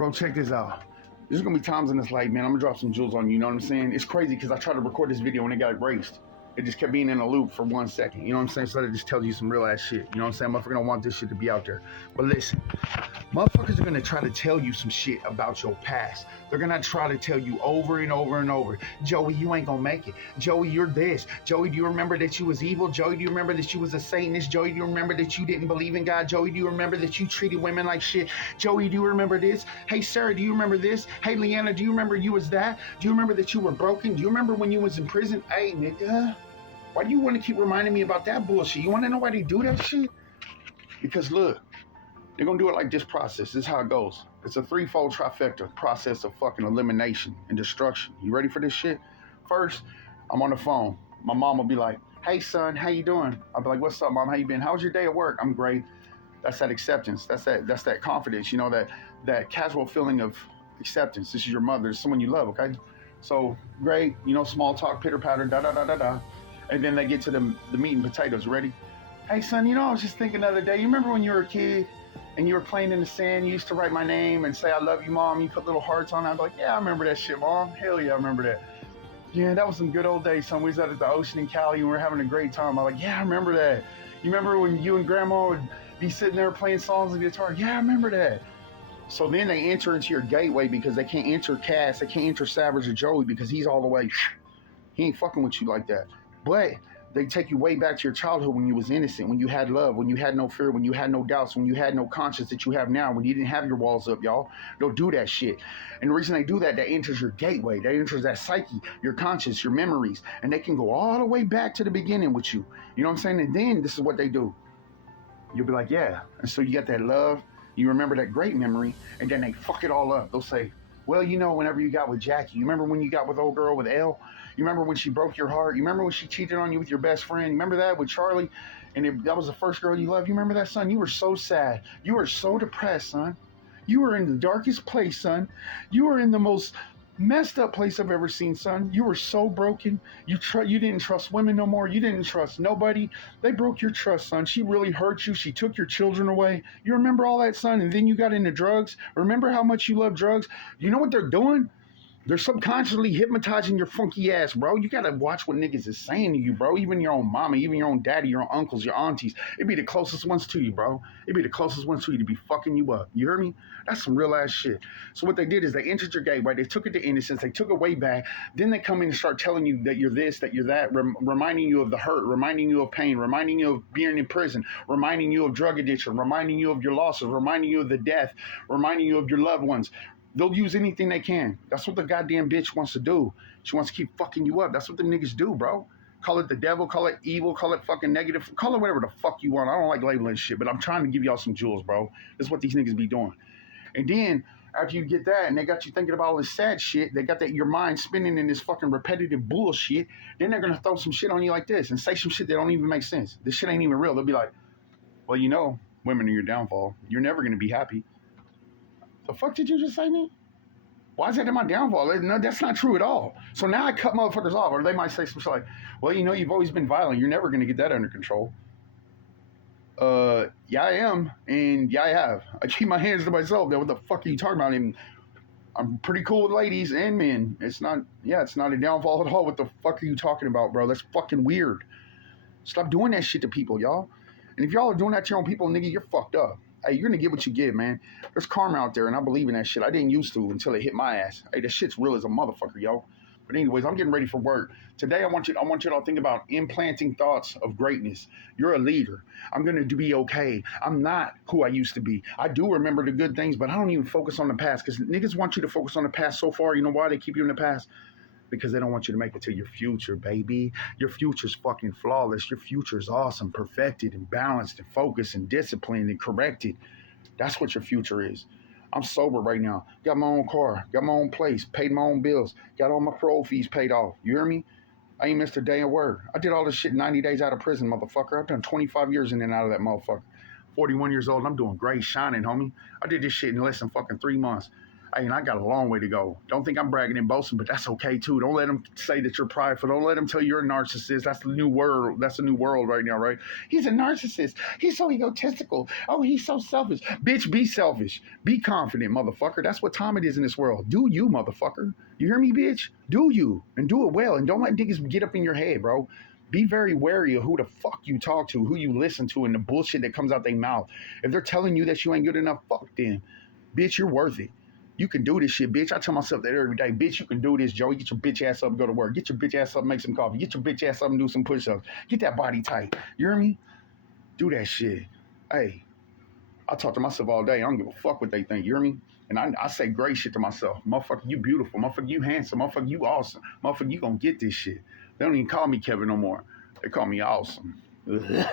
Bro, check this out. There's gonna be times in this life, man, I'm gonna drop some jewels on you, you know what I'm saying? It's crazy because I tried to record this video and it got erased. It just kept being in a loop for 1 second, you know what I'm saying? So that just tells you some real ass shit, you know what I'm saying? Motherfucker don't want this shit to be out there. But listen, motherfuckers are gonna try to tell you some shit about your past. They're gonna try to tell you over and over and over, Joey, you ain't gonna make it. Joey, you're this. Joey, do you remember that you was evil? Joey, do you remember that you was a Satanist? Joey, do you remember that you didn't believe in God? Joey, do you remember that you treated women like shit? Joey, do you remember this? Hey, Sarah, do you remember this? Hey, Leanna, do you remember you was that? Do you remember that you were broken? Do you remember when you was in prison? Hey, nigga, why do you want to keep reminding me about that bullshit? You want to know why they do that shit? Because look, they're going to do it like this process. This is how it goes. It's a threefold trifecta process of fucking elimination and destruction. You ready for this shit? First, I'm on the phone. My mom will be like, hey, son, how you doing? I'll be like, what's up, mom? How you been? How was your day at work? I'm great. That's that acceptance. That's that confidence, you know, that casual feeling of acceptance. This is your mother. It's someone you love, okay? So, great, you know, small talk, pitter-patter, da-da-da-da-da. And then they get to the meat and potatoes. Ready? Hey, son, you know, I was just thinking the other day, you remember when you were a kid and you were playing in the sand, you used to write my name and say, I love you, mom. You put little hearts on it. I'd be like, yeah, I remember that shit, mom. Hell yeah, I remember that. Yeah, that was some good old days, son. We was out at the ocean in Cali and we were having a great time. I'm like, yeah, I remember that. You remember when you and grandma would be sitting there playing songs on the guitar? Yeah, I remember that. So then they enter into your gateway because they can't enter Cass, they can't enter Savage or Joey because he's all the way, he ain't fucking with you like that. But they take you way back to your childhood when you was innocent, when you had love, when you had no fear, when you had no doubts, when you had no conscience that you have now, when you didn't have your walls up, y'all. They'll do that shit. And the reason they do that enters your gateway. That enters that psyche, your conscience, your memories. And they can go all the way back to the beginning with you. You know what I'm saying? And then this is what they do. You'll be like, yeah. And so you got that love. You remember that great memory. And then they fuck it all up. They'll say, well, you know, whenever you got with Jackie, you remember when you got with old girl with Elle? You remember when she broke your heart? You remember when she cheated on you with your best friend? You remember that with Charlie? And that was the first girl you loved? You remember that, son? You were so sad. You were so depressed, son. You were in the darkest place, son. You were in the most messed up place I've ever seen, son. You were so broken. You didn't trust women no more. You didn't trust nobody. They broke your trust, son. She really hurt you. She took your children away. You remember all that, son? And then you got into drugs. Remember how much you love drugs? You know what they're doing? They're subconsciously hypnotizing your funky ass, bro. You gotta watch what niggas is saying to you, bro. Even your own mama, even your own daddy, your own uncles, your aunties. It'd be the closest ones to you, bro. It'd be the closest ones to you to be fucking you up. You hear me? That's some real ass shit. So what they did is they entered your gateway. They took it to innocence. They took it way back. Then they come in and start telling you that you're this, that you're that, reminding you of the hurt, reminding you of pain, reminding you of being in prison, reminding you of drug addiction, reminding you of your losses, reminding you of the death, reminding you of your loved ones. They'll use anything they can. That's what the goddamn bitch wants to do. She wants to keep fucking you up. That's what the niggas do, bro. Call it the devil, call it evil, call it fucking negative, call it whatever the fuck you want. I don't like labeling shit, but I'm trying to give y'all some jewels, bro. That's what these niggas be doing. And then after you get that and they got you thinking about all this sad shit, they got that your mind spinning in this fucking repetitive bullshit, then they're gonna throw some shit on you like this and say some shit that don't even make sense. This shit ain't even real. They'll be like, well, you know, women are your downfall. You're never gonna be happy. The fuck did you just say, me? Why is that in my downfall? No, that's not true at all. So now I cut motherfuckers off, or they might say some shit like, well, you know, you've always been violent. You're never going to get that under control. Yeah, I am. And yeah, I have. I keep my hands to myself. What the fuck are you talking about? And I'm pretty cool with ladies and men. It's not a downfall at all. What the fuck are you talking about, bro? That's fucking weird. Stop doing that shit to people, y'all. And if y'all are doing that to your own people, nigga, you're fucked up. Hey, you're going to get what you give, man. There's karma out there, and I believe in that shit. I didn't used to until it hit my ass. Hey, that shit's real as a motherfucker, yo. But anyways, I'm getting ready for work. Today, I want you to all think about implanting thoughts of greatness. You're a leader. I'm going to be okay. I'm not who I used to be. I do remember the good things, but I don't even focus on the past because niggas want you to focus on the past so far. You know why they keep you in the past? Because they don't want you to make it to your future, baby. Your future's fucking flawless. Your future's awesome, perfected, and balanced, and focused, and disciplined, and corrected. That's what your future is. I'm sober right now. Got my own car. Got my own place. Paid my own bills. Got all my parole fees paid off. You hear me? I ain't missed a day of work. I did all this shit 90 days out of prison, motherfucker. I've done 25 years in and out of that motherfucker. 41 years old, and I'm doing great, shining, homie. I did this shit in less than fucking 3 months. Hey, and I got a long way to go. Don't think I'm bragging and boasting, but that's okay too. Don't let them say that you're prideful. Don't let them tell you you're a narcissist. That's the new word. That's the new world right now, right? He's a narcissist. He's so egotistical. Oh, he's so selfish. Bitch, be selfish. Be confident, motherfucker. That's what time it is in this world. Do you, motherfucker. You hear me, bitch? Do you. And do it well. And don't let niggas get up in your head, bro. Be very wary of who the fuck you talk to, who you listen to, and the bullshit that comes out their mouth. If they're telling you that you ain't good enough, fuck them. Bitch, you're worth it. You can do this shit, bitch. I tell myself that every day. Bitch, you can do this, Joey. Get your bitch ass up and go to work. Get your bitch ass up and make some coffee. Get your bitch ass up and do some push-ups. Get that body tight. You hear me? Do that shit. Hey, I talk to myself all day. I don't give a fuck what they think. You hear me? And I say great shit to myself. Motherfucker, you beautiful. Motherfucker, you handsome. Motherfucker, you awesome. Motherfucker, you gonna get this shit. They don't even call me Kevin no more. They call me awesome. Ugh.